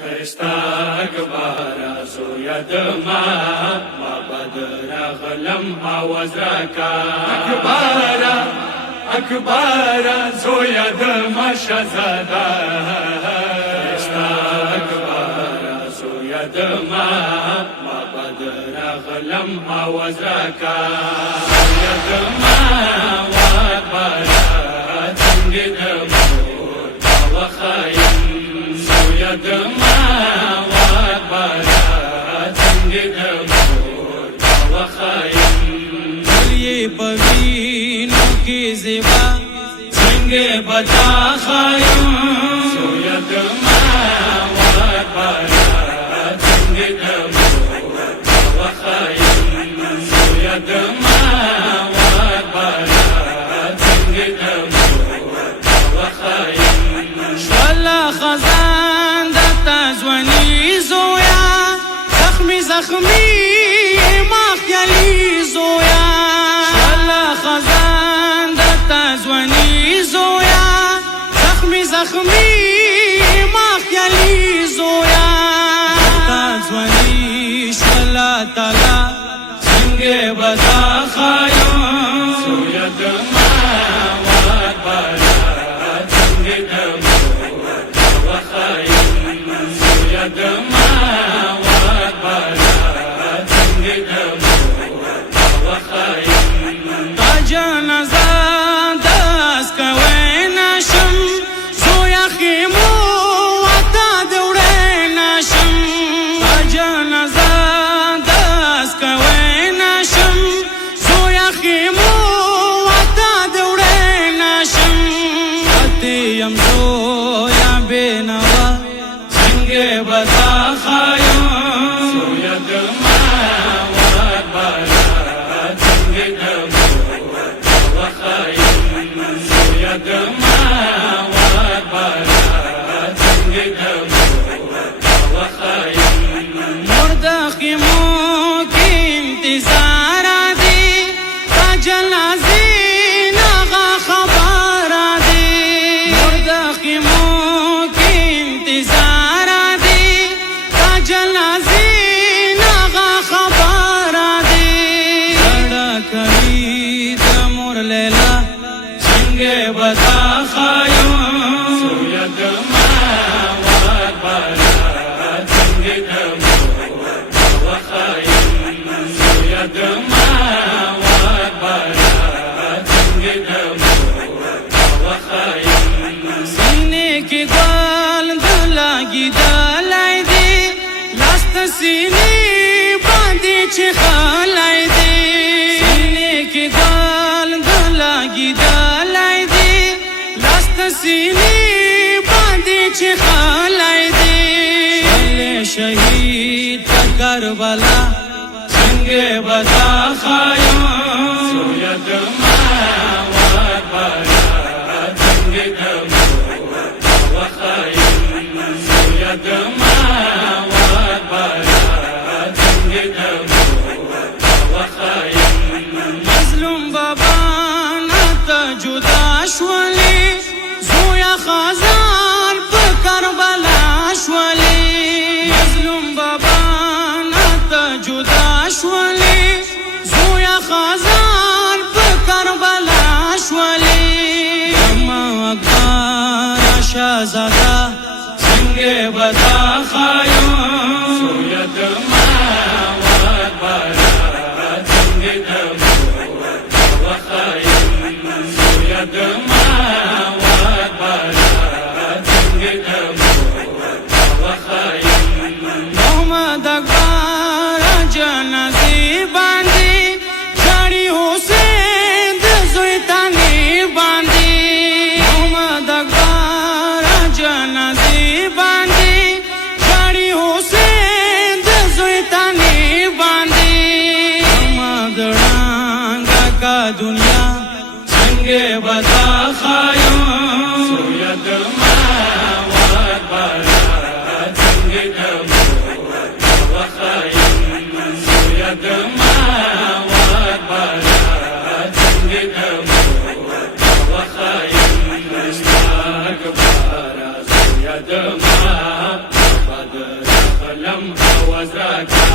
خستا اکبارا زویا دما ما بدر غلم آواز راکا اکبارا زویا دما شهزادا خستا اکبارا زویا دما ما بدر غلم آواز راکا زویا دما واکبارا تنگی دمور وخایم زویا دما واکبارا تنگی دمور وخایم دلی پوینو کی زیبا څنګه بتا خایم زویا دما واکبارا تنگی دمور وخایم زویا دما واکبارا تنگی دمور وخایم شلا خزان دتا زونی زویا زخمی مخیلی زویا شلا خزان دتا زونی زویا زخمی مخیلی زویا دتا زونی شلا تلا څنګه بتا خایم زویا دما واکبارا تنگی دمور وخایم زویا دما واکبارا تنگی دمور وخایم تا جنازه داس کوي نشم زویا خیمو وتا دوړې نشم تا جنازه داس کوي نشم زویا خیمو وتا دوړې نشم اتیم زویا بنوا څنګه بتا خایم زویا دما واکبارا تنگی دمور وخایم زویا دما واکبارا تنگی دمور وخایم مرد خیمو کی انتظار دی تا جنازی نغا خبر دی مرد خیمو کی انتظار دی تا جنازی نغا خبر دی کڑی دمور لیلا څنګه بتا خایم زویا دما واکبارا تنگی دمور وخایم زویا دما واکبارا تنگی دمور وخایم سینې کې ګل دلګي دلای دی لاست سینې باندې چې خلای دی سینې کې ګل دلګي دلای دی لاست سینې باندې چې خلای دی شهید کربلا څنګه بتا خایم زویا دما واکبارا تنگی دمور وخایم زویا دما واکبارا تنگی دمور وخایم مظلوم بابا نتا جدا شولی زویا خزان په کربلا شولی مظلوم بابا نتا جدا شولی زویا خزان په کربلا شولی اما اکبر شهزادا څنګه بتا خایم زویا دما واکبارا تنگی دمور وخایم زویا دما واکبارا تنگی دمور وخایم محمد اکبر جنازي باندې جړی حسین د زوی تانی باندې محمد اکبر جنازي باندې جړی وزرا